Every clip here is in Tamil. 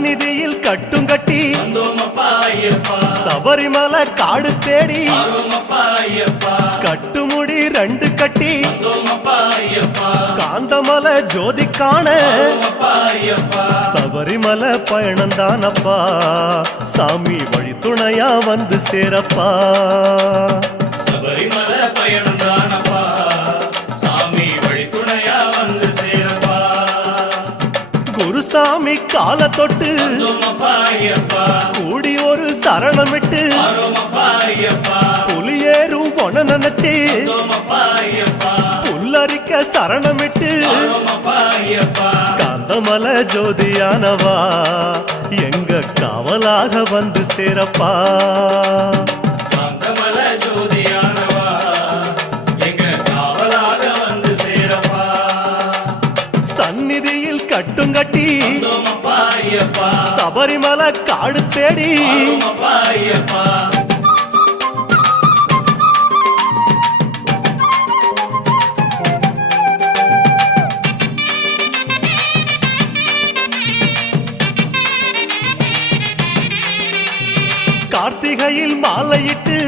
சந்நிதியில் கட்டும் கட்டி சபரிமலை காடு தேடி கட்டுமுடி 2 கட்டி காந்தமலை ஜோதி காண சபரிமலை பயணந்தானப்பா சாமி வழி துணையா வந்து சேரப்பா. சபரிமலை பயணந்தானப்பா சாமி வழி துணையா வந்து சேரப்பா. குருசாமி கால தொட்டு கூடி ஒரு சரணமிட்டு புலியேறும் பொன நினைச்சு புல்லரிக்க சரணமிட்டு காந்தமலை ஜோதியானவா எங்க காவலாக வந்து சேரப்பா. காந்தமலை ஜோதியானவா எங்க காவலாக வந்து சேரப்பா. சந்நிதியில் கட்டும் கட்டி சபரிமலை காடு தேடி கார்த்திகையில் மாலையிட்டு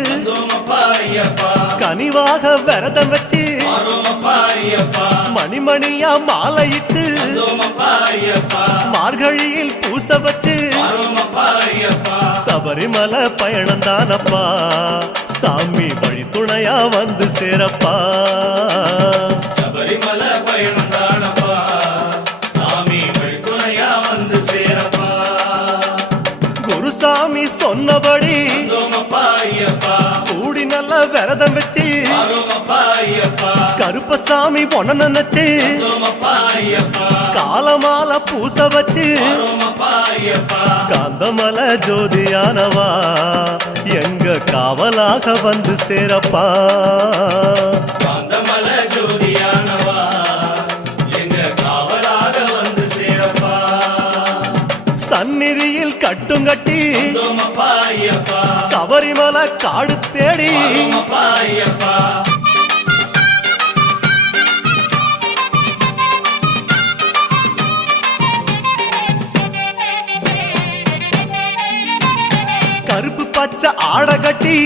கனிவாக விரதம் வச்சு மணிமணியா மாலையிட்டு மார்கழியில் பூச வச்சு சபரிமலை பயணந்தானப்பா சாமி வழி துணையா வந்து சேரப்பா. சபரிமலை பயணந்தானப்பா சாமி வழி துணையா வந்து சேரப்பா. குருசாமி சொன்னபடி கூடி நல்ல விரதம் வச்சு கருப்பசாமி பொன நினைச்சு காலமால பூச வச்சு காந்தமலை ஜோதியானவா எங்க காவலாக வந்து சேரப்பா. காந்தமலை ஜோதியானவா எங்க காவலாக வந்து சேரப்பா. சந்நிதியில் கட்டும் கட்டி சபரிமலை காடு தேடி கருப்பு பச்சை ஆட கட்டி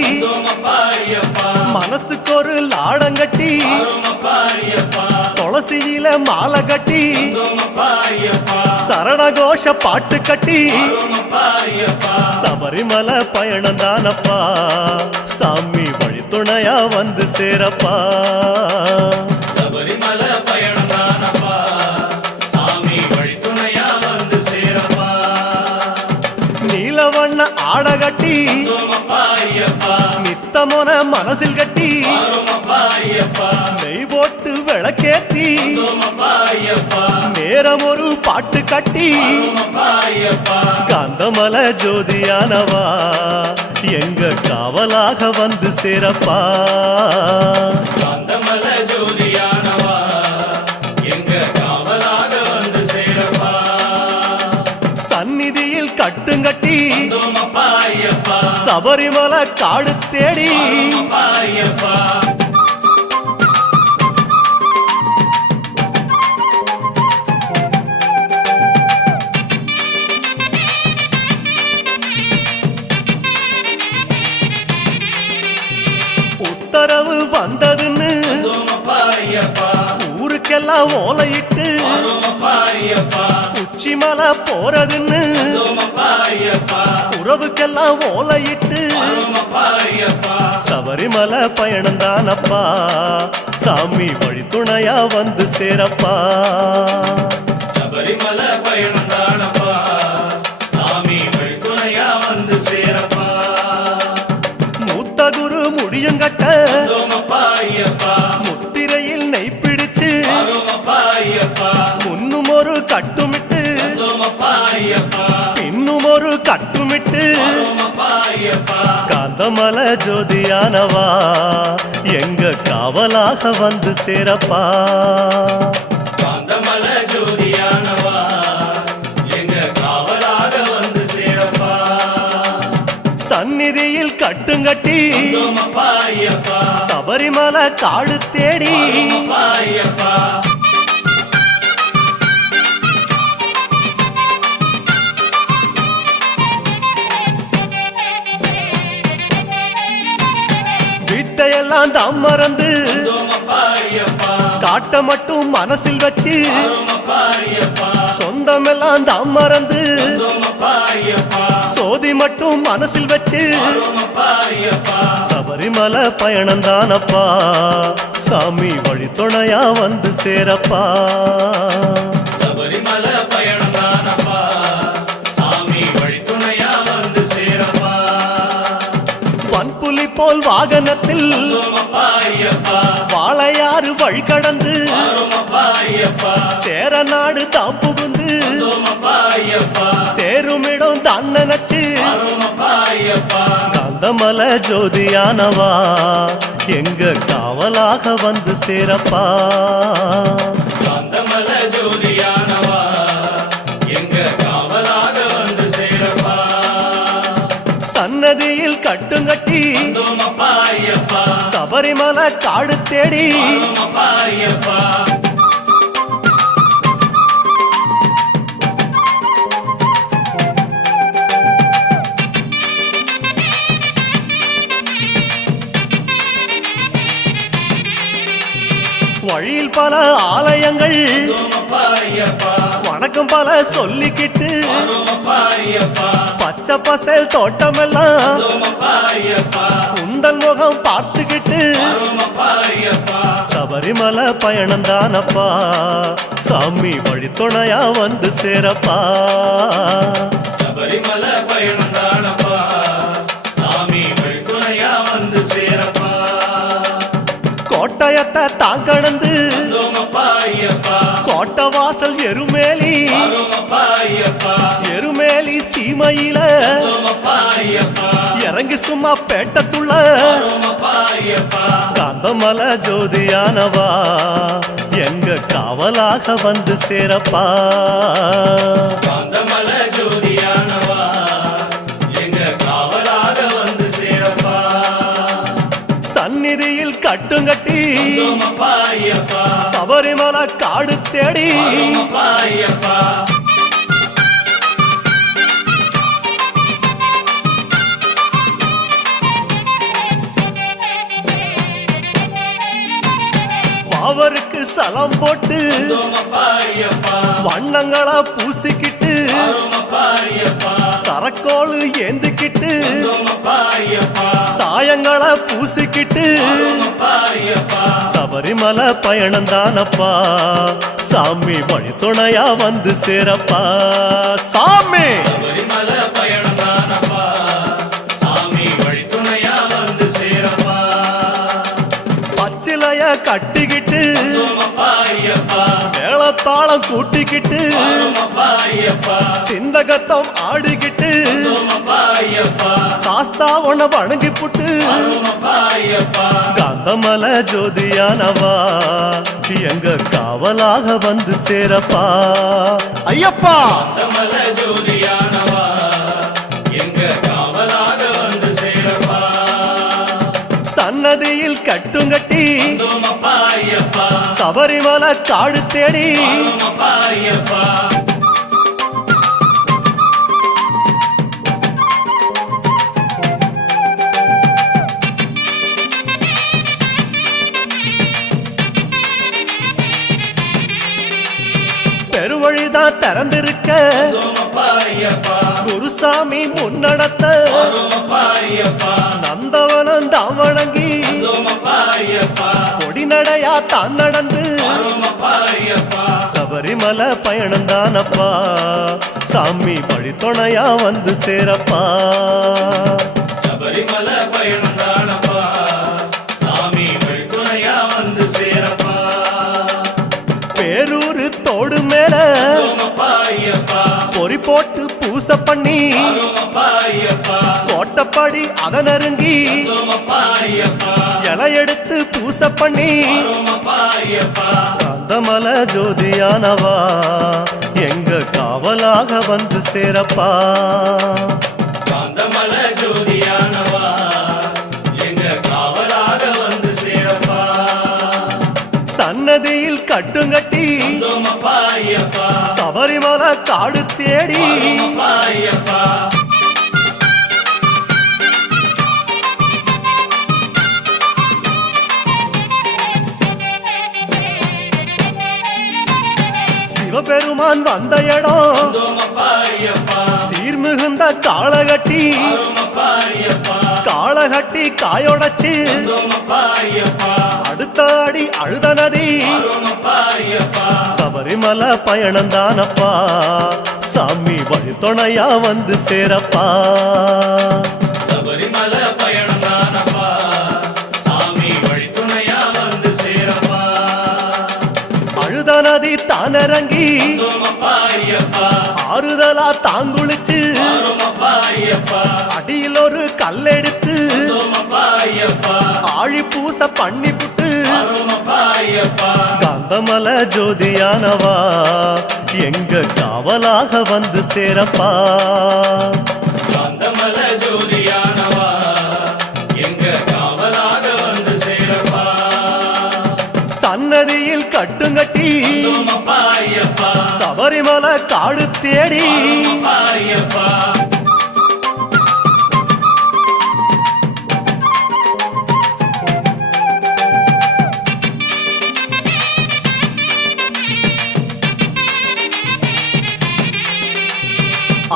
மனசுக்கு ஒரு லாடங்கட்டி துளசியில மாலை கட்டி சரணகோஷ பாட்டு கட்டி சபரிமலை பயணந்தானப்பா சாமி வழி துணையா வந்து சேரப்பா. சபரிமலை பயணந்தானப்பா சாமி வழி துணையா வந்து சேரப்பா. நீலவண்ண ஆட கட்டி நித்தமொன மனசில் கட்டி நெய் போட்டு விளக்கேத்தி நேரம் ஒரு பாட்டு கட்டி காந்தமலை ஜோதியானவா எங்க காவலாக வந்து சேரப்பா. காந்தமலை ஜோதியானவா எங்க காவலாக வந்து சேரப்பா. சந்நிதியில் கட்டுங்கட்டி சபரிமலை காடு தேடி உத்தரவு வந்ததுன்னு ஊருக்கெல்லாம் ஓலையிட்டு உச்சிமலை போறதுன்னு உறவுக்கெல்லாம் ஓலையிட்டு சபரிமலை பயணந்தானப்பா சாமி வழி துணையா வந்து சேரப்பா. சபரிமலை பயணந்தானப்பா சாமி வழி துணையா வந்து சேரப்பா. மூத்த குரு முடியுங்கட்ட முத்திரையில் நெய் பிடிச்சு முன்னும் ஒரு கட்டுமிட்டு பின்னும் ஒரு கட்டுமிட்டு காந்தமலை ஜோதியானவா எங்க காவலாக வந்து சேரப்பா. காந்தமலை ஜோதியானவா எங்க காவலாக வந்து சேரப்பா. சந்நிதியில் கட்டுங்கட்டி சபரிமலை காடு தேடி சுகமெல்லாம் தாம் மறந்து வந்தோமப்பா ஐயப்பா காட்ட மட்டும் மனசில் வச்சு வரோமப்பா ஐயப்பா சொந்தமெல்லாம் தாம் மறந்து வந்தோமப்பா ஐயப்பா சோதி மட்டும் மனசில் வச்சு வரோமப்பா ஐயப்பா சபரிமலை பயணந்தானப்பா சாமி வழித்துணையா வந்து சேரப்பா சபரிமலை பயணந்தானப்பா சாமி வழித்துணையா வந்து சேரப்பா வன்புலி போல் வாகனத்தில் வந்தோமப்பா ஐயப்பா வாழையாறு வழி கடந்து வரோமப்பா ஐயப்பா சேர நாடு தாம் புகுந்து வந்தோமப்பா ஐயப்பா சேருமிடம் தான் நினைச்சு வரோமப்பா ஐயப்பா காந்தமலை ஜோதியானவா எங்க காவலாக வந்து சேரப்பா காந்தமல ஜோதியானவா எங்க காவலாக வந்து சேரப்பா சன்னதியில் கட்டுங்கட்டி வந்தோமப்பா ஐயப்பா சபரிமலை காடு தேடி வரோமப்பா ஐயப்பா வழியில் பல ஆலயங்கள் வந்தோமப்பா ஐயப்பா வணக்கம் பல சொல்லிக்கிட்டு வரோமப்பா ஐயப்பா பச்சை பசேல் தோட்டமெல்லாம் வந்தோமப்பா ஐயப்பா உந்தன் முகம் பார்த்துக்கிட்டு வரோமப்பா ஐயப்பா சபரிமலை பயணந்தானப்பா சாமி வழித்துணையா வந்து சேரப்பா சபரிமலை பயணந்தானப்பா சாமி வழித்துணையா வந்து சேரப்பா கோட்டயத்தை தான் கடந்து வந்தோமப்பா ஐயப்பா கோட்டை வாசல் எருமேலி வரோமப்பா ஐயப்பா எருமேலி சீமையில வந்தோமப்பா ஐயப்பா இறங்கி சும்மா பேட்டத்துள்ள வரோமப்பா ஐயப்பா காந்தமலை ஜோதியானவா எங்க காவலாக வந்து சேரப்பா காந்தமல ஜோதியானவா எங்க காவலாக வந்து சேரப்பா சந்நிதியில் கட்டுங்கட்டி வந்தோமப்பா ஐயப்பா சபரிமலை காடு தேடி வரோமப்பா ஐயப்பா அவருக்கு சலம் போட்டு வந்தோமப்பா ஐயப்பா வண்ணங்களா பூசிக்கிட்டு வரோமப்பா ஐயப்பா சரக்கோளு ஏந்திக்கிட்டு வந்தோமப்பா ஐயப்பா சாயங்களா பூசிக்கிட்டு வரோமப்பா ஐயப்பா சபரிமலை பயணந்தானப்பா சாமி வழித்துணையா வந்து சேரப்பா சாமி சபரிமலை பயணந்தானப்பா சாமி வழித்துணையா வந்து சேரப்பா பச்சிலைய கட்டிக்கிட்டு வந்தோமப்பா ஐயப்பா மேளத்தாளம் கூட்டிக்கிட்டு வரோமப்பா ஐயப்பா சிந்தகத்தம் ஆடிக்கிட்டு வந்தோமப்பா ஐயப்பா சாஸ்தா உன வணங்கி புட்டு வரோமப்பா ஐயப்பா காந்தமலை ஜோதியானவா எங்க காவலாக வந்து சேரப்பா ஐயப்பா காந்தமல ஜோதியானவா எங்க காவலாக வந்து சேரப்பா சன்னதியில் கட்டுங்கட்டி வந்தோமப்பா ஐயப்பா சபரிமலை காடு தேடி வரோமப்பா ஐயப்பா பெருவழிதான் திறந்திருக்க வந்தோமப்பா ஐயப்பா குருசாமி முன்னடத்த வரோமப்பா ஐயப்பா நந்தவனம் தான் வணங்கி வந்தோமப்பா ஐயப்பா கொடிநடையா தான் நடந்து வரோமப்பா ஐயப்பா சபரிமலை பயணந்தானப்பா சாமி வழித்துணையா வந்து சேரப்பா சபரிமலை பயணந்தானப்பா சாமி வழித்துணையா வந்து சேரப்பா பேரூரு தோடு மேல வந்தோமப்பா ஐயப்பா பொறி போட்டு பூச பண்ணி வரோமப்பா ஐயப்பா கோட்டப்படி அத நெருங்கி வந்தோமப்பா ஐயப்பா இலை எடுத்து பூச பண்ணி வரோமப்பா ஐயப்பா காந்தமலை ஜோதியானவா எங்க காவலாக வந்து சேரப்பா காந்தமல ஜோதியானவா எங்க காவலாக வந்து சேரப்பா சன்னதியில் கட்டுங்கட்டி வந்தோமப்பா ஐயப்பா சபரிமலை காடு தேடி வரோமப்பா ஐயப்பா வந்த இடம் வந்தோமப்பா ஐயப்பா சீர்மிகுந்த காளகட்டி வந்தோமப்பா ஐயப்பா காளகட்டி காயொடச்சு வந்தோமப்பா ஐயப்பா அடுத்த அடி அழுத நதி வந்தோமப்பா ஐயப்பா சபரிமலை பயணந்தானப்பா சாமி வழித்துணையா வந்து சேரப்பா சபரிமலை பயணம் தானப்பா சாமி வழித்துணையா வந்து சேரப்பா அழுத நதி தானிறங்கி வந்தோமப்பா ஐயப்பா ஆறுதலா தாங்குளிச்சு வந்தோமப்பா ஐயப்பா அடியில் ஒரு கல்லெடுத்து வந்தோமப்பா ஐயப்பா ஆழி பூச பண்ணி புட்டு வந்தோமப்பா ஐயப்பா காந்தமல ஜோதியானவா எங்க காவலாக வந்து சேரப்பா காந்தமல ஜோதியானவா எங்க காவலாக வந்து சேரப்பா சன்னதியில் கட்டுங்கட்டி வந்தோமப்பா ஐயப்பா சபரிமலை காடு தேடி வந்தோமப்பா ஐயப்பா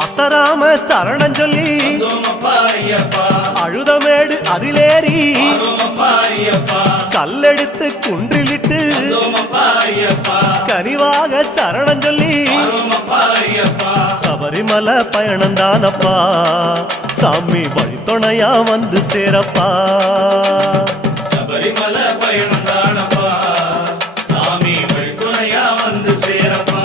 அசராம சரணம் சொல்லி வந்தோமப்பா ஐயப்பா அழுதமேடு அதிலேறி வந்தோமப்பா ஐயப்பா கல்லெடுத்து குன்றிலிட்டு வந்தோமப்பா ஐயப்பா கனிவாக சரணம் சொல்லி வந்தோமப்பா ஐயப்பா சபரிமலை பயணந்தானப்பா சாமி வழித்துணையா வந்து சேரப்பா சபரிமலை பயணம் தானப்பா சாமி வழித்துணையா வந்து சேரப்பா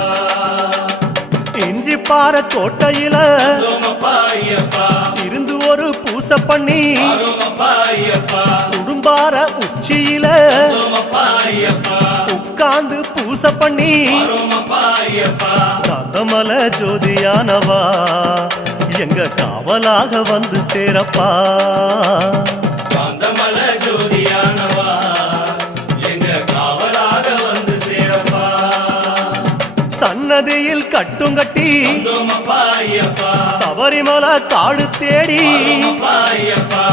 இஞ்சி பாற கோட்டையில வந்தோமப்பா ஐயப்பா இருந்து ஒரு பூசை பண்ணி வந்தோமப்பா ஐயப்பா குடும்பார உச்சியில வந்தோமப்பா ஐயப்பா உட்கார்ந்து பூசை பண்ணி வந்தோமப்பா ஐயப்பா காந்தமல ஜோதியானவா எங்க காவலாக வந்து சேரப்பா காந்தமல ஜோதியானவா எங்க காவலாக வந்து சேரப்பா சன்னதியில் கட்டுங்கட்டி வந்தோமப்பா ஐயப்பா சபரிமலை காடு தேடி வந்தோமப்பா ஐயப்பா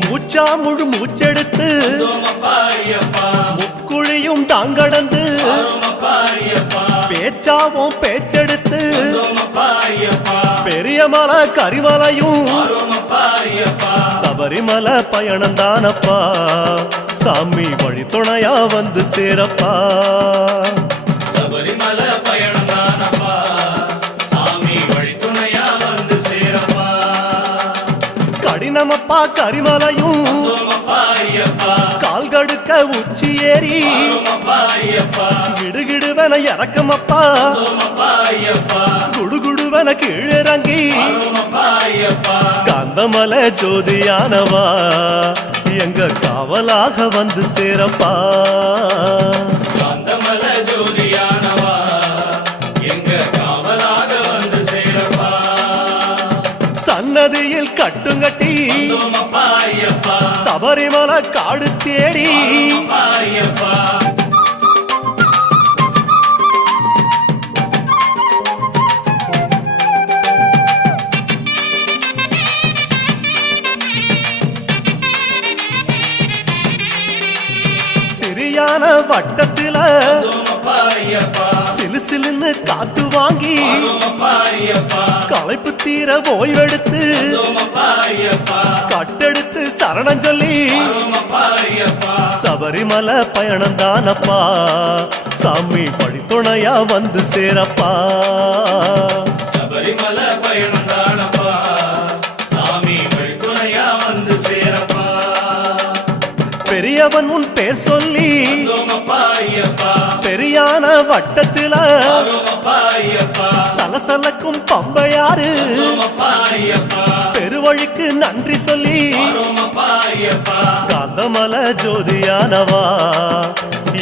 மூச்சா முழு மூச்செடுத்து வந்தோமப்பா ஐயப்பா முக்குழியும் தாங்கடந்து வந்தோமப்பா ஐயப்பா பேச்சாவும் பேச்செடுத்து வந்தோமப்பா ஐயப்பா பெரிய மலை கரிமலையும் வந்தோமப்பா ஐயப்பா சபரிமலை பயணந்தானப்பா சாமி வழித்துணையா வந்து சேரப்பா சபரிமலை பயணம் தானப்பா சாமி வழித்துணையா வந்து சேரப்பா கடினமப்பா கரிமலையும் வந்தோமப்பா ஐயப்பா கால்கடுக்க உச்சி ஏறி வந்தோமப்பா ஐயப்பா கிடுகிடுவன இறக்கமப்பா வந்தோமப்பா ஐயப்பா குடுகுடுவன கீழிறங்கி வந்தோமப்பா ஐயப்பா காந்தமல ஜோதியானவா எங்க காவலாக வந்து சேரப்பா காந்தமல ஜோதியானவா எங்க காவலாக வந்து சேரப்பா சன்னதியில் கட்டுங்கட்டி வந்தோமப்பா ஐயப்பா சபரிமலை காடு தேடி வந்தோமப்பா ஐயப்பா சிறியான வட்டத்தில வந்தோமப்பா ஐயப்பா சிலு சிலுன்னு காத்து வாங்கி வந்தோமப்பா ஐயப்பா களைப்பு தீர ஓய்வெடுத்து வந்தோமப்பா ஐயப்பா கட்டெடுத்து சரணம் சொல்லி வந்தோமப்பா ஐயப்பா சபரிமலை பயணந்தானப்பா சாமி வழித்துணையா வந்து சேரப்பா சபரிமலை பயணம் தானப்பா சாமி வழித்துணையா வந்து சேரப்பா பெரியவன் உன் பேர் சொல்லி வந்தோமப்பா ஐயப்பா பெரியான வட்டத்தில வந்தோமப்பா ஐயப்பா சலசலக்கும் பம்பையாறு வந்தோமப்பா ஐயப்பா பெருவழிக்கு நன்றி சொல்லி வந்தோமப்பா ஐயப்பா காந்தமல ஜோதியானவா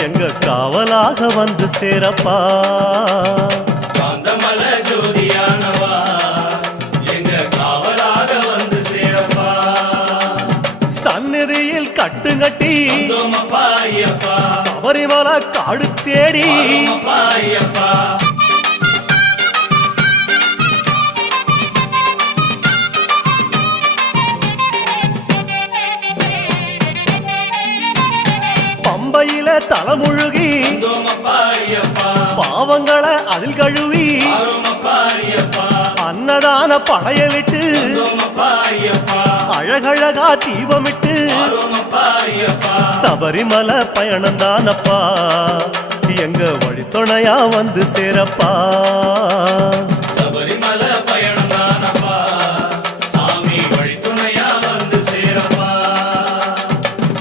எங்க காவலாக வந்து சேரப்பா காந்தமல ஜோதியானவா எங்க காவலாக வந்து சேரப்பா சந்நிதியில் கட்டுங்கட்டி வந்தோமப்பா ஐயப்பா சபரிமலை காடு தேடி வந்தோமப்பா ஐயப்பா தலைமுழுகி வந்தோமப்பா ஐயப்பா பாவங்களை அதில் கழுவி ஆரோமப்பா ஐயப்பா அன்னதான படையலிட்டு வந்தோமப்பா ஐயப்பா அழகழகா தீபமிட்டு ஆரோமப்பா ஐயப்பா சபரிமலை பயணம்தானப்பா எங்க வழித்துணையா வந்து சேரப்பா சபரிமலை பயணம் தானப்பா சாமி வழித்துணையா வந்து சேரப்பா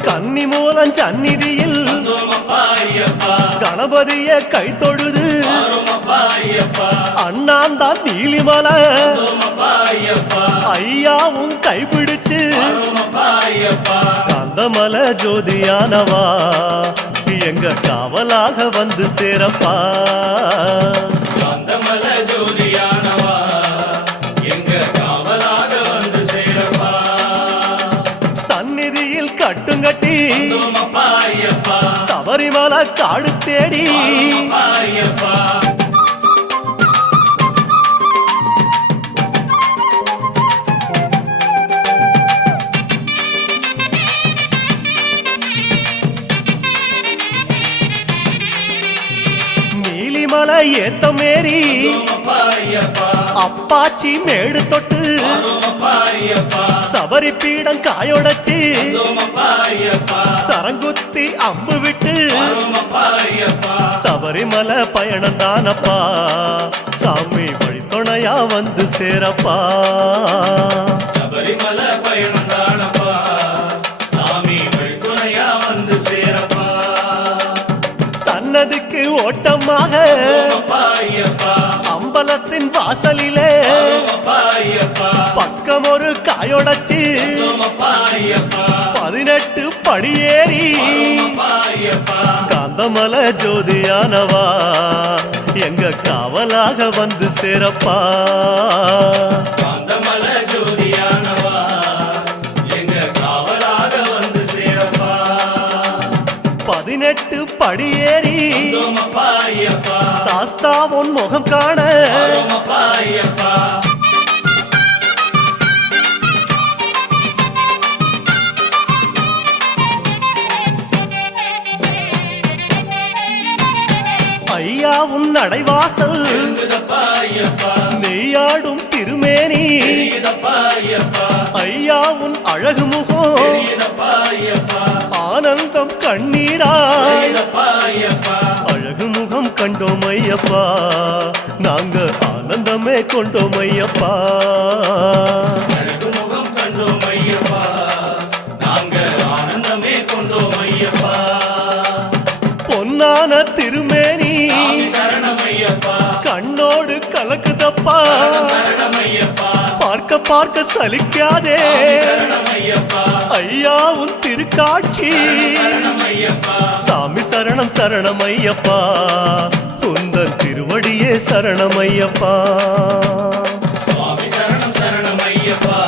கன்னி மூலம் சந்நிதியில் வந்தோமப்பா ஐயப்பா கணபதிய கை தொழுது ஆரோமப்பா ஐயப்பா அண்ணாந்தான் நீலிமலை வந்தோமப்பா ஐயப்பா ஐயாவும் கைப்பிடிச்சு ஆரோமப்பா ஐயப்பா கந்தமல ஜோதியானவா எங்க காவலாக வந்து சேரப்பா காந்தமல ஜோதியானவா எங்க காவலாக வந்து சேரப்பா சந்நிதியில் கட்டுங்கட்டி வந்தோமப்பா ஐயப்பா சபரிமலை காடு தேடி ஆரோமப்பா ஐயப்பா நீலிமலை ஏத்த மேரி வந்தோமப்பா ஐயப்பா அப்பாச்சி மேடு தொட்டு ஆரோமப்பா ஐயப்பா சபரி பீடம் காயொடச்சு வந்தோமப்பா ஐயப்பா சரங்குத்தி அம்பு விட்டு ஆரோமப்பா ஐயப்பா சபரிமலை பயணம் தானப்பா சாமி வழித்துணையா வந்து சேரப்பா சபரிமலை பயணம் தானப்பா சாமி வழித்துணையா வந்து சேரப்பா சன்னதிக்கு ஓட்டமாக வந்தோமப்பா ஐயப்பா அம்பலத்தின் வாசலிலே ஆரோமப்பா ஐயப்பா பக்கம் ஒரு காயொடச்சு வந்தோமப்பா ஐயப்பா 18 படியேறி ஆரோமப்பா ஐயப்பா காந்தமல ஜோதியானவா எங்க காவலாக வந்து சேரப்பா காந்தமல ஜோதியானவா எங்க காவலாக வந்து சேரப்பா 18 படியேறி வந்தோமப்பா ஐயப்பா சாஸ்தா உன் முகம் காண ஆரோமப்பா ஐயப்பா ஐயா உன் நடைவாசல் எழுந்ததப்பா ஐயப்பா நெய்யாடும் திருமேனி தெரியுதப்பா ஐயப்பா ஐயா உன் அழகு முகம் தெரியுதப்பா ஐயப்பா ஆனந்தம் கண்ணீராய் தெரியுதப்பா ஐயப்பா அழகு முகம் கண்டோம் ஐயப்பா நாங்க ஆனந்தமே கொண்டோம் ஐயப்பா அழகு முகம் கண்டோம் ஐயப்பா நாங்க ஆனந்தமே கொண்டோம் ஐயப்பா பொன்னான திருமேனி சாமி சரணம் ஐயப்பா கண்ணோடு கலக்குதப்பா சரணம் ஐயப்பா பார்க்க பார்க்க சலிக்காதே சாமி சரணம் ஐயப்பா ஐயா உன் திருக்காட்சி சரணம் ஐயப்பா சாமி சரணம் சரணம் ஐயப்பா உந்தன் திருவடியே சரணம் ஐயப்பா சுவாமி சரணம் சரணம் ஐயப்பா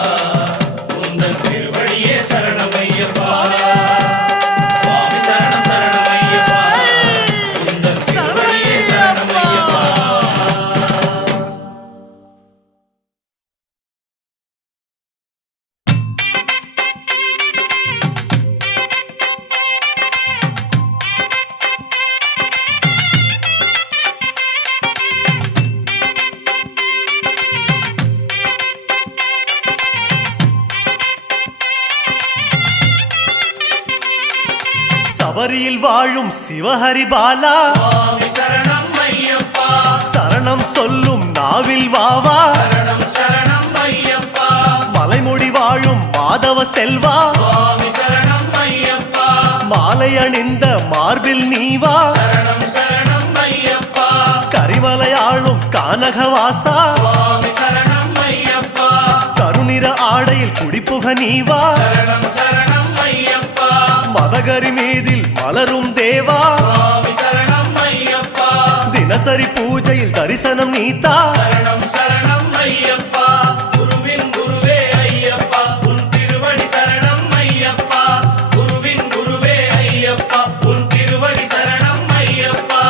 உந்தன் திருவடியே சரணம் ஐயப்பா சுவாமி சரணம் சரணம் ஐயப்பா உந்தன் திருவடியே சரணம் ஐயப்பா சபரியில் வாழும் சிவஹரி பாலா சுவாமி சரணம் ஐயப்பா சரணம் சொல்லும் நாவில் வாவா சரணம் சரணம் ஐயப்பா மலைமுடி வாழும் மாதவ செல்வா சுவாமி சரணம் ஐயப்பா மாலை அணிந்த மார்பில் நீவா சரணம் சரணம் ஐயப்பா கரிமலையாளும் கானகவாசா சுவாமி சரணம் ஐயப்பா கருநிற ஆடையில் குடிப்புக நீவா சரணம் சரணம் ஐயப்பா மதகரி மீதில் மலரும் தேவா சுவாமி சரணம் ஐயப்பா தினசரி பூஜையில் தரிசனம் நீத்தா சரணம் சரணம் ஐயப்பா குருவின் குருவே ஐயப்பா உன் திருவடி சரணம் ஐயப்பா குருவின் குருவே ஐயப்பா உன் திருவடி சரணம் ஐயப்பா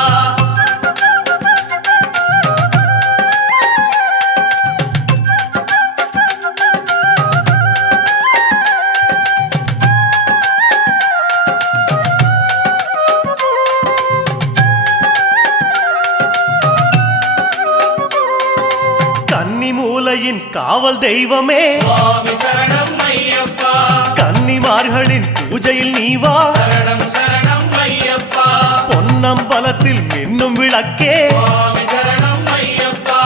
காவல் தெய்வமே சுவாமி சரணம் ஐயப்பா கன்னிமார்களின் பூஜையில் நீ வா சரணம் சரணம் ஐயப்பா பொன்னம்பலத்தில் மின்னும் விளக்கே சுவாமி சரணம் ஐயப்பா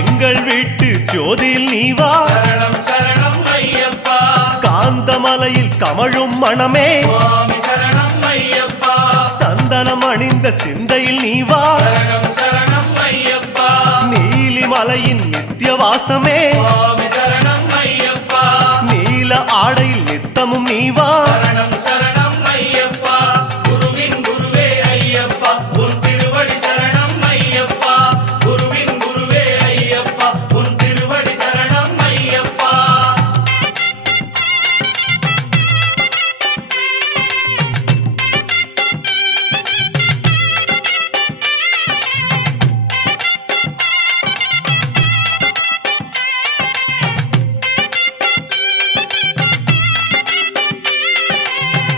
எங்கள் வீட்டு ஜோதியில் நீ வா சரணம் சரணம் ஐயப்பா காந்தமலையில் கமழும் மணமே சுவாமி சரணம் ஐயப்பா சந்தனம் அணிந்த சிந்தையில் நீ வா சரணம் சரணம் ஐயப்பா நீலிமலையின் நித்தியவாசமே சுவாமி சரணம் ஐயப்பா நீல ஆடையில் நித்தமும் நீ வா சரணம் சரணம் ஐயப்பா குருவின் குருவே ஐயப்பா உன் திருவடி சரணம் ஐயப்பா குருவின் குருவே ஐயப்பா உன் திருவடி சரணம் ஐயப்பா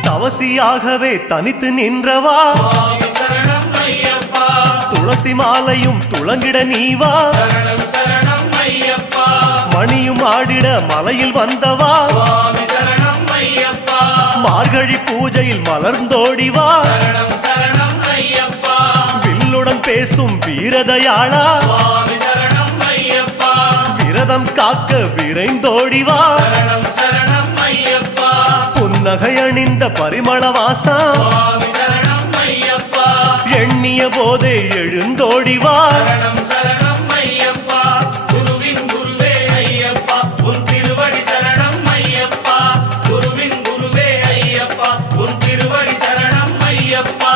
தவசியாகவே தனித்து நின்றவா சுவாமி சரணம் ஐயப்பா துளசி மாலையும் துளங்கிட நீ வா சரணம் சரணம் ஐயப்பா மணியும் ஆடிட மலையில் வந்தவா சுவாமி சரணம் ஐயப்பா மார்கழி பூஜையில் மலர்ந்தோடி வா சரணம் சரணம் ஐயப்பா வில்லுடன் பேசும் வீரதயாளா சுவாமி சரணம் ஐயப்பா விரதம் காக்க விரைந்தோடி வா சரணம் சரணம் ஐயப்பா புன்னகை அணிந்த பரிமள வாசா சுவாமி சரணம் ஐயப்பா எண்ணிய போதே எழுந்தோடி வா சரணம் சரணம் ஐயப்பா குருவின் குருவே ஐயப்பா உன் திருவடி சரணம் ஐயப்பா குருவின் குருவே ஐயப்பா உன் திருவடி சரணம் ஐயப்பா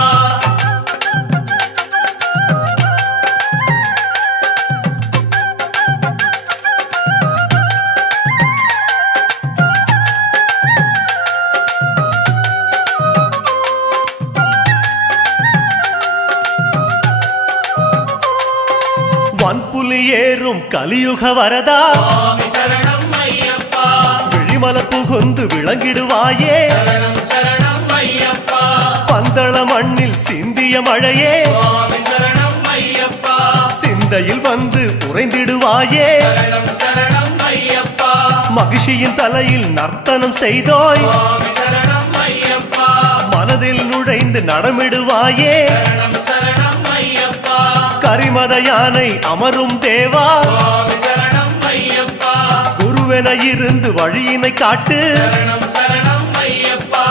வன்புலி ஏறும் கலியுக வரதா சுவாமி சரணம் ஐயப்பா விழிமல புகுந்து விளங்கிடுவாயே சரணம் சரணம் ஐயப்பா பந்தள மண்ணில் சிந்திய மழையே சுவாமி சரணம் ஐயப்பா சிந்தையில் வந்து உறைந்திடுவாயே சரணம் சரணம் ஐயப்பா மகிழ்ச்சியின் தலையில் நர்த்தனம் செய்தோய் சுவாமி சரணம் ஐயப்பா மனதில் நுழைந்து நடமிடுவாயே சரணம் சரணம் ஐயப்பா கரிமத யானை அமரும் தேவா சுவாமி சரணம் ஐயப்பா குருவென இருந்து வழியினை காட்டு சரணம் சரணம் ஐயப்பா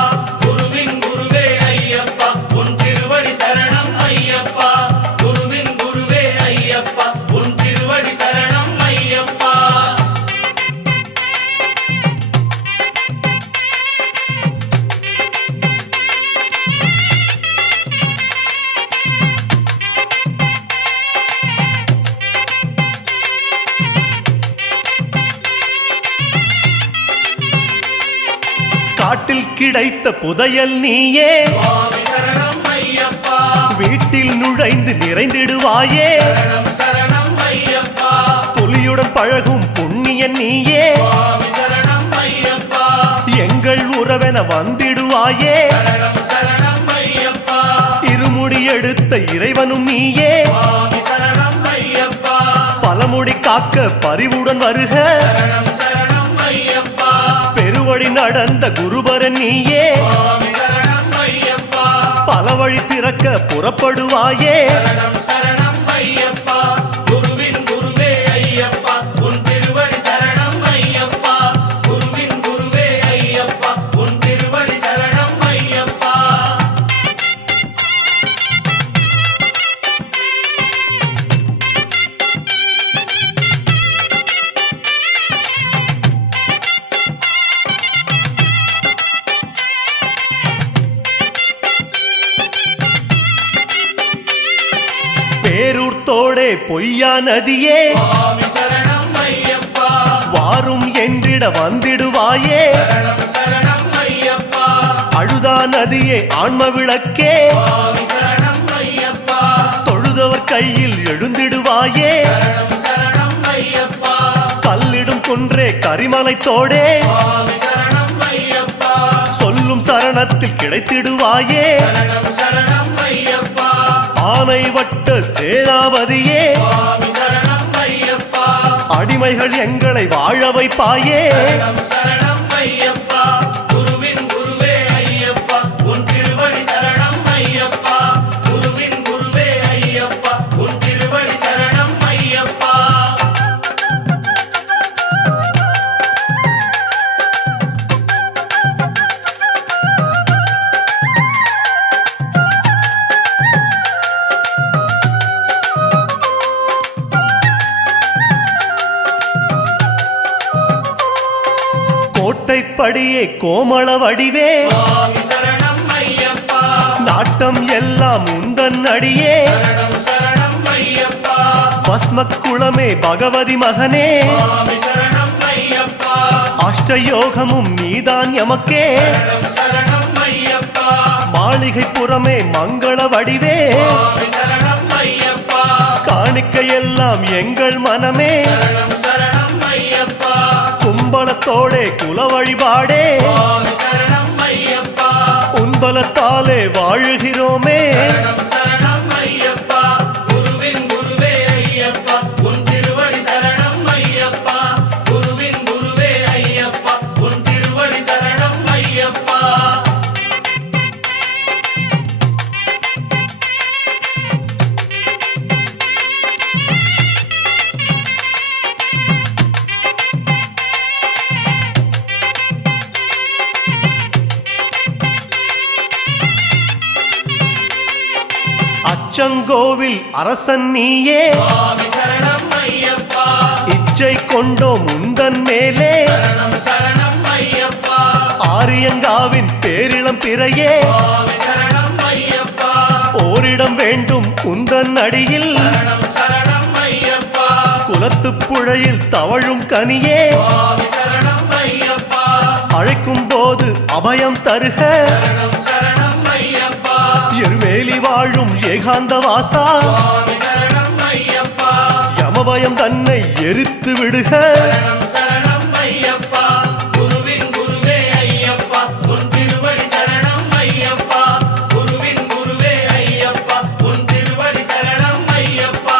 குருவின் குருவே ஐயப்பா உன் திருவடி சரணம் ஐயப்பா குருவின் குருவே ஐயப்பா உன் திருவடி சரணம் ஐயப்பா காட்டில் கிடைத்த புதையல் நீயே சுவாமி சரணம் ஐயப்பா வீட்டில் நுழைந்து நிறைந்திடுவாயே சரணம் சரணம் ஐயப்பா புலியுடன் பழகும் புண்ணியன் நீயே சுவாமி சரணம் ஐயப்பா எங்கள் உறவென வந்திடுவாயே சரணம் சரணம் ஐயப்பா இருமுடி எடுத்த இறைவனும் நீயே சுவாமி சரணம் ஐயப்பா பலமுடி காக்க பரிவுடன் வருக சரணம் சரணம் ஐயப்பா பெருவழி நடந்த குருபரன் நீயே சுவாமி சரணம் ஐயப்பா பல வழி திறக்க புறப்படுவாயே சரணம் சரணம் ஐயப்பா குருவின் குருவே ஐயப்பா உன் திருவடி சரணம் ஐயப்பா குருவின் குருவே ஐயப்பா உன் திருவடி சரணம் ஐயப்பா பேரூர் தோடே பொய்யா நதியே சுவாமி சரணம் ஐயப்பா வாரும் என்றிட வந்திடுவாயே சரணம் சரணம் ஐயப்பா அழுதா நதியே ஆன்ம விளக்கே சுவாமி சரணம் ஐயப்பா தொழுதவர் கையில் எழுந்திடுவாயே சரணம் சரணம் ஐயப்பா கல்லிடும் குன்றே கரிமலை தோடே சுவாமி சரணம் ஐயப்பா சொல்லும் சரணத்தில் கிடைத்திடுவாயே சரணம் சரணம் ஐயப்பா ஆனை வட்ட சேனாபதியே சுவாமி சரணம் ஐயப்பா அடிமைகள் எங்களை வாழ வைப்பாயே சரணம் சரணம் ஐயப்பா குருவின் குருவே ஐயப்பா உன் திருவடி சரணம் ஐயப்பா குருவின் குருவே ஐயப்பா உன் திருவடி சரணம் ஐயப்பா கோட்டைப்படியே கோமள வடிவே சுவாமி சரணம் ஐயப்பா நாட்டம் எல்லாம் உந்தன் அடியே சரணம் சரணம் ஐயப்பா பஸ்மக்குளமே பகவதி மகனே சுவாமி சரணம் ஐயப்பா அஷ்டயோகமும் நீதான் எமக்கே சரணம் சரணம் ஐயப்பா மாளிகை புறமே மங்கள வடிவே சுவாமி சரணம் ஐயப்பா காணிக்கையெல்லாம் எங்கள் மனமே சரணம் சரணம் ஐயப்பா கும்பலத்தோடே குல வழிபாடே சுவாமி சரணம் ஐயப்பா உன்பலத்தாலே வாழுகிறோமே சரணம் சரணம் ஐயப்பா குருவின் குருவே ஐயப்பா உன் திருவடி சரணம் ஐயப்பா குருவின் குருவே ஐயப்பா உன் திருவடி சரணம் ஐயப்பா அச்சங்கோவில் அரசன் நீயே சுவாமி சரணம் ஐயப்பா இச்சை கொண்டோம் உந்தன் மேலே சரணம் சரணம் ஐயப்பா ஆரியங்காவின் பேரிளம் பிறையே சுவாமி சரணம் ஐயப்பா ஓரிடம் வேண்டும் உந்தன் அடியில் சரணம் சரணம் ஐயப்பா குலத்துப் புழையில் தவழும் கனியே சுவாமி சரணம் ஐயப்பா அழைக்கும் போது அபயம் தருக சரணம் சரணம் ஐயப்பா எருமேலி வாழும் ஏகாந்த வாசா சுவாமி சரணம் ஐயப்பா யமபயம் தன்னை எரித்து விடுக சரணம் சரணம் ஐயப்பா குருவின் குருவே ஐயப்பா உன் திருவடி சரணம் ஐயப்பா குருவின் குருவே ஐயப்பா உன் திருவடி சரணம் ஐயப்பா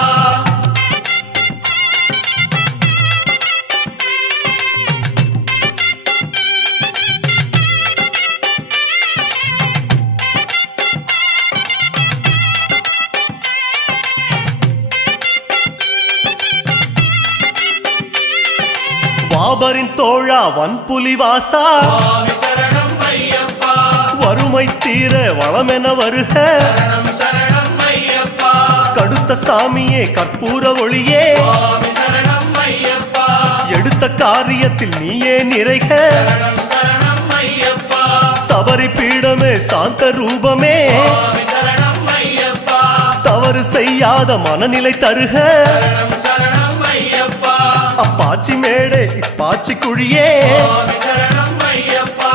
வாபரின் தோழா வன்புலி வாசா சுவாமி சரணம் ஐயப்பா வறுமை தீர வளமென வருக சரணம் சரணம் ஐயப்பா கடுத்த சாமியே கற்பூர ஒளியே சுவாமி சரணம் ஐயப்பா எடுத்த காரியத்தில் நீயே நிறைக சரணம் சரணம் ஐயப்பா சபரி பீடமே சாந்த ரூபமே சுவாமி சரணம் ஐயப்பா தவறு செய்யாத மனநிலை தருக சரணம் சரணம் ஐயப்பா அப்பாச்சி மேடே இப்பாச்சி குழியே சுவாமி சரணம் ஐயப்பா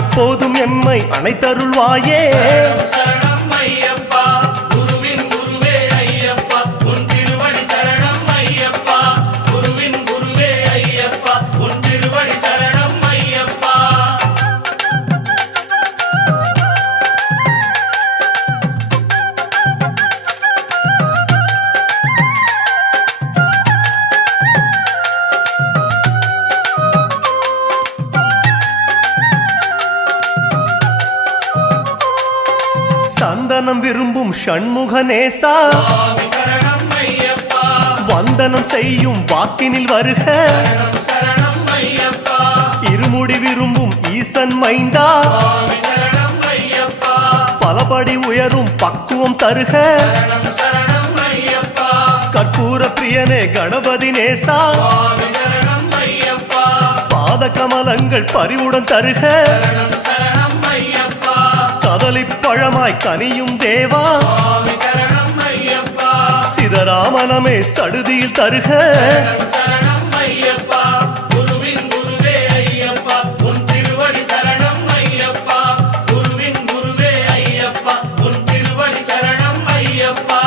எப்போதும் எம்மை அனைத்தருள்வாயே சரணம் சரணம் ஐயப்பா குருவின் குருவே ஐயப்பா உன் திருவடி சரணம் ஐயப்பா குருவின் குருவே ஐயப்பா உன் திருவடி சரணம் ஐயப்பா சந்தனம் விரும்பும் ஷண்முக நேசா சுவாமி சரணம் ஐயப்பா வந்தனம் செய்யும் வாக்கினில் வருக சரணம் சரணம் ஐயப்பா இருமுடி விரும்பும் ஈசன் மைந்தா சுவாமி சரணம் ஐயப்பா பலபடி உயரும் பக்குவம் தருக சரணம் சரணம் ஐயப்பா கற்பூர பிரியனே கணபதி நேசா சுவாமி சரணம் ஐயப்பா பாத கமலங்கள் பரிவுடன் தருக சரணம் சரணம் ஐயப்பா கதலிப் பழமாய் கனியும் தேவா சுவாமி சரணம் ஐயப்பா சிதராமனமே சடுதியில் தருக சரணம் சரணம் ஐயப்பா குருவின் குருவே ஐயப்பா உன் திருவடி சரணம் ஐயப்பா குருவின் குருவே ஐயப்பா உன் திருவடி சரணம் ஐயப்பா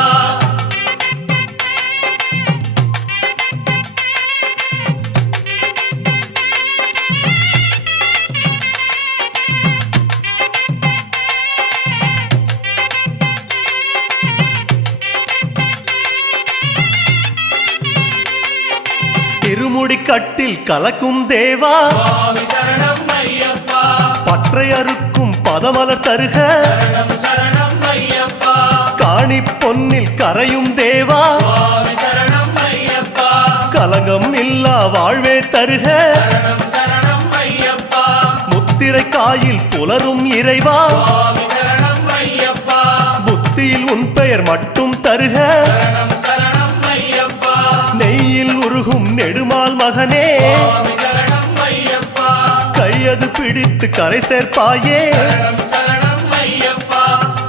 இருமுடி கட்டில் கலக்கும் தேவா சுவாமி சரணம் ஐயப்பா பற்றை அறுக்கும் பதமலர் தருக சரணம் சரணம் ஐயப்பா காணி பொன்னில் கரையும் தேவா சுவாமி சரணம் ஐயப்பா கலங்கம் இல்லா வாழ்வே தருக சரணம் சரணம் ஐயப்பா முத்திரை காயில் புலரும் இறைவா சுவாமி சரணம் ஐயப்பா புத்தியில் உன் பெயர் மட்டும் தருக சரணம் சரணம் ஐயப்பா நெய்யில் உருகும் நெடுமால் மகனே சுவாமி சரணம் ஐயப்பா கையது பிடித்து கரை சேர்ப்பாயே சரணம் சரணம் ஐயப்பா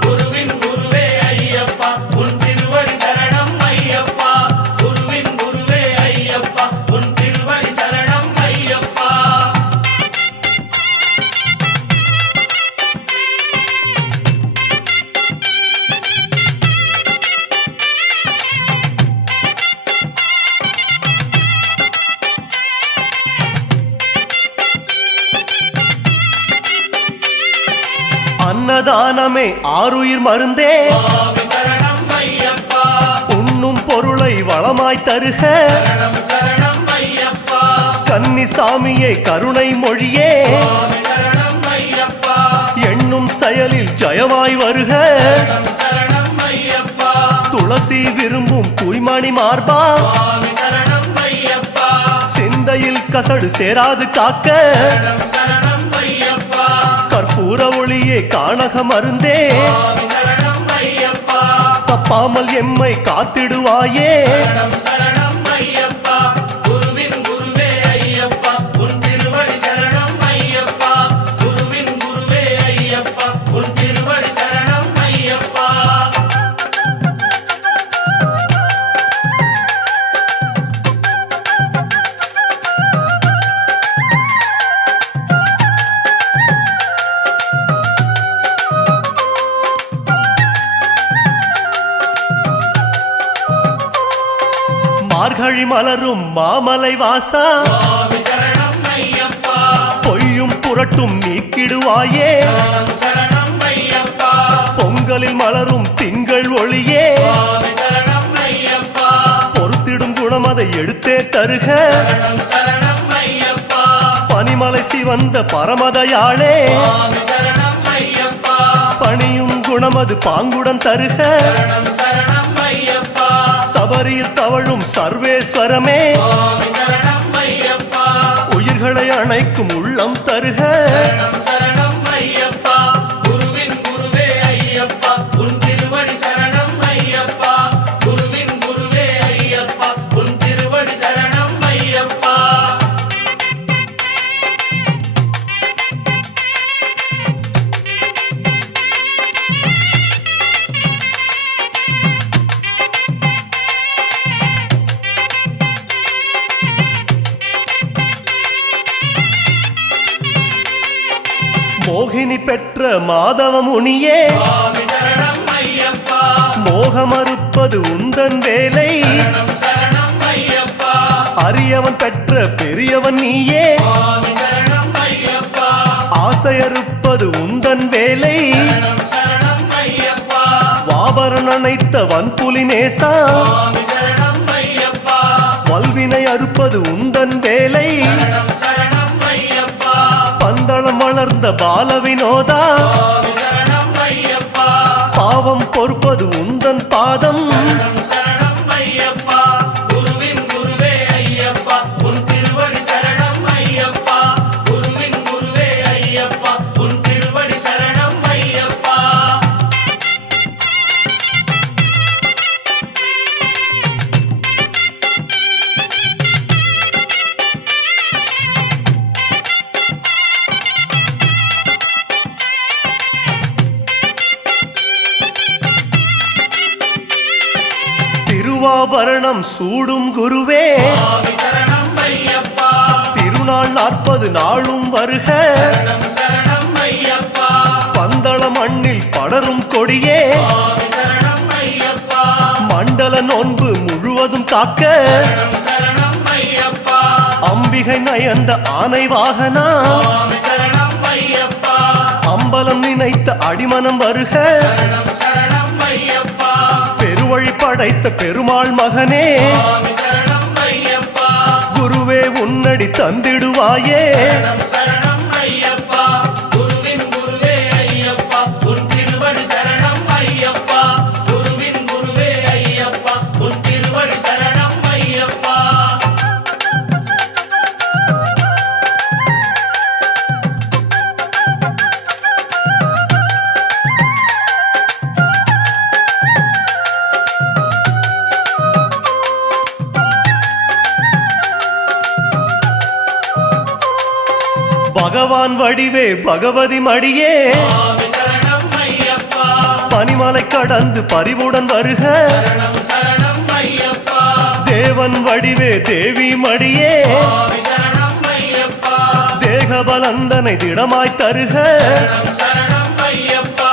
குருவின் குருவே ஐயப்பா உன் திருவடி சரணம் ஐயப்பா குருவின் குருவே ஐயப்பா உன் திருவடி சரணம் ஐயப்பா அன்னதானமே ஆருயிர் மருந்தே சுவாமி சரணம் ஐயப்பா உண்ணும் பொருளை வளமாய் தருக சரணம் சரணம் ஐயப்பா கன்னிசாமியே கருணை மொழியே சுவாமி சரணம் ஐயப்பா எண்ணும் செயலில் ஜெயமாய் வருக சரணம் சரணம் ஐயப்பா துளசி விரும்பும் தூய்மணி மார்பா சுவாமி சரணம் ஐயப்பா சிந்தையில் கசடு சேராது காக்க சரணம் சரணம் ஐயப்பா கற்பூர ஒளியே காணக மருந்தே சுவாமி சரணம் ஐயப்பா தப்பாமல் எம்மை காத்திடுவாயே சரணம் சரணம் ஐயப்பா குருவின் குருவே ஐயப்பா உன் திருவடி சரணம் ஐயப்பா குருவின் குருவே ஐயப்பா உன் திருவடி சரணம் ஐயப்பா மார்கழி மலரும் மாமலை வாசா சுவாமி சரணம் ஐயப்பா பொய்யும் புரட்டும் நீக்கிடுவாயே சரணம் சரணம் ஐயப்பா பொங்கலில் மலரும் திங்கள் ஒளியே சுவாமி சரணம் ஐயப்பா பொறுத்திடும் குணம் அதை எடுத்தே தருக சரணம் சரணம் ஐயப்பா பனிமலை சிவந்த பரமதயாளே சுவாமி சரணம் ஐயப்பா பணியும் குணம் அது பாங்குடன் தருக சரணம் சரணம் ஐயப்பா சபரியில் தவழும் சர்வேஸ்வரமே சுவாமி சரணம் ஐயப்பா உயிர்களை அணைக்கும் உள்ளம் தருக சரணம் சரணம் ஐயப்பா குருவின் குருவே ஐயப்பா உன் திருவடி சரணம் ஐயப்பா குருவின் குருவே ஐயப்பா உன் திருவடி சரணம் ஐயப்பா மோகினி பெற்ற மாதவ முனியே சுவாமி சரணம் ஐயப்பா மோகமறுப்பது உந்தன் வேலை சரணம் சரணம் ஐயப்பா அரியவன் பெற்ற பெரியவன் நீயே சுவாமி சரணம் ஐயப்பா ஆசையறுப்பது உந்தன் வேலை சரணம் சரணம் ஐயப்பா வாபரன் அணைத்த வன்புலி நேசா சுவாமி சரணம் ஐயப்பா வல்வினை அறுப்பது உந்தன் வேலை சரணம் சரணம் ஐயப்பா பந்தளம் வளர்ந்த பால வினோதா சுவாமி சரணம் ஐயப்பா பாவம் பொறுப்பது உந்தன் பாதம் சரணம் சரணம் ஐயப்பா குருவின் குருவே ஐயப்பா உன் திருவடி சரணம் ஐயப்பா குருவின் குருவே ஐயப்பா உன் திருவடி சரணம் ஐயப்பா திருவாபரணம் சூடும் குருவே சுவாமி சரணம் ஐயப்பா திருநாள் 40 நாளும் வருக சரணம் சரணம் ஐயப்பா பந்தள மண்ணில் படரும் கொடியே சுவாமி சரணம் ஐயப்பா மண்டல நோன்பு முழுவதும் காக்க சரணம் சரணம் ஐயப்பா அம்பிகை நயந்த ஆனை வாகனா சுவாமி சரணம் ஐயப்பா அம்பலம் நினைத்த அடிமனம் வருக சரணம் சரணம் ஐயப்பா பெருவழி படைத்த பெருமாள் மகனே சுவாமி சரணம் ஐயப்பா குருவே தந்திடுவாயே சரணம் சரணம் ஐயப்பா குருவின் குருவே ஐயப்பா உன் திருவடி சரணம் ஐயப்பா குருவின் குருவே ஐயப்பா உன் திருவடி சரணம் ஐயப்பா பகவான் வடிவே பகவதி மடியே சுவாமி சரணம் ஐயப்பா பனிமலை கடந்து பரிவுடன் வருக சரணம் சரணம் ஐயப்பா தேவன் வடிவே தேவி மடியே சுவாமி சரணம் ஐயப்பா தேகபலந்தனை திடமாய் தருக சரணம் சரணம் ஐயப்பா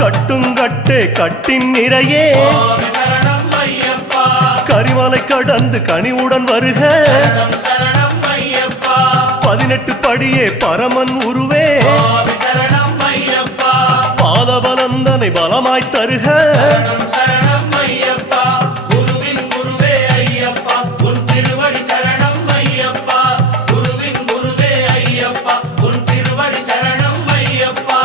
கட்டுங்கட்டே கட்டின் நிறையே சுவாமி சரணம் ஐயப்பா கரிமலை கடந்து கனிவுடன் வருக சரணம் சரணம் ஐயப்பா 18 படியே பரமன் உருவே சுவாமி சரணம் ஐயப்பா பாதபலந்தனை பலமாய் தருக சரணம் சரணம் ஐயப்பா குருவின் குருவே ஐயப்பா உன் திருவடி சரணம் ஐயப்பா குருவின் குருவே ஐயப்பா உன் திருவடி சரணம் ஐயப்பா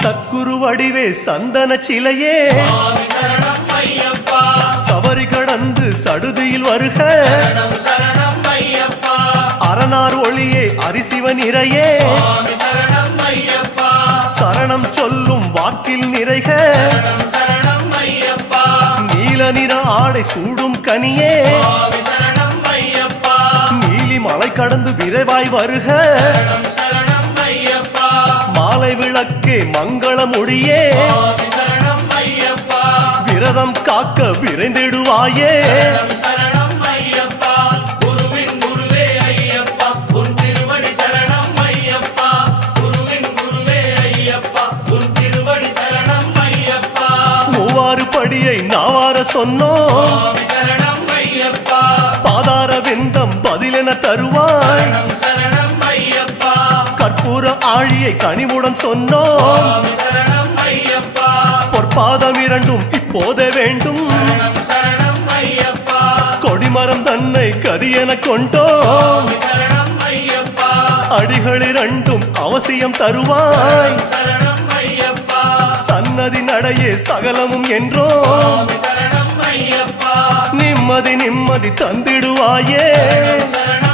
சத்குரு வடிவே சந்தன சிலையே சுவாமி சரணம் ஐயப்பா சபரி கடந்து சடுதியில் வருக சரணம் சரணம் ஐயப்பா அரணார் ஒளியே அரிசிவன் இறையே சுவாமி சரணம் ஐயப்பா சரணம் சொல்லும் வாக்கில் நிறைக சரணம் சரணம் ஐயப்பா நீல நிற ஆடை சூடும் கனியே சுவாமி சரணம் ஐயப்பா நீலி மலை கடந்து விரைவாய் வருக சரணம் சரணம் ஐயப்பா மாலை விளக்கே மங்கள மொழியே சுவாமி சரணம் ஐயப்பா விரதம் காக்க விரைந்திடுவாயே சரணம் சரணம் ஐயப்பா குருவின் குருவே ஐயப்பா உன் திருவடி சரணம் ஐயப்பா குருவின் குருவே ஐயப்பா உன் திருவடி சரணம் ஐயப்பா மூவாறு படியை நாவார சொன்னோம் சுவாமி சரணம் ஐயப்பா பாதார விந்தம் பதிலென தருவாய் சரணம் சரணம் ஐயப்பா கற்பூர ஆழியை கனிவுடன் சொன்னோம் சுவாமி சரணம் ஐயப்பா பொற்பாதம் இரண்டும் இப்போதே வேண்டும் சரணம் சரணம் ஐயப்பா கொடிமரம் தன்னை கரியென கொண்டோம் சுவாமி சரணம் ஐயப்பா அடிகள் இரண்டும் அவசியம் தருவாய் சரணம் ஐயப்பா சன்னதி நடையே சகலமும் என்றோம் சுவாமி சரணம் ஐயப்பா நிம்மதி நிம்மதி தந்திடுவாயே சரணம்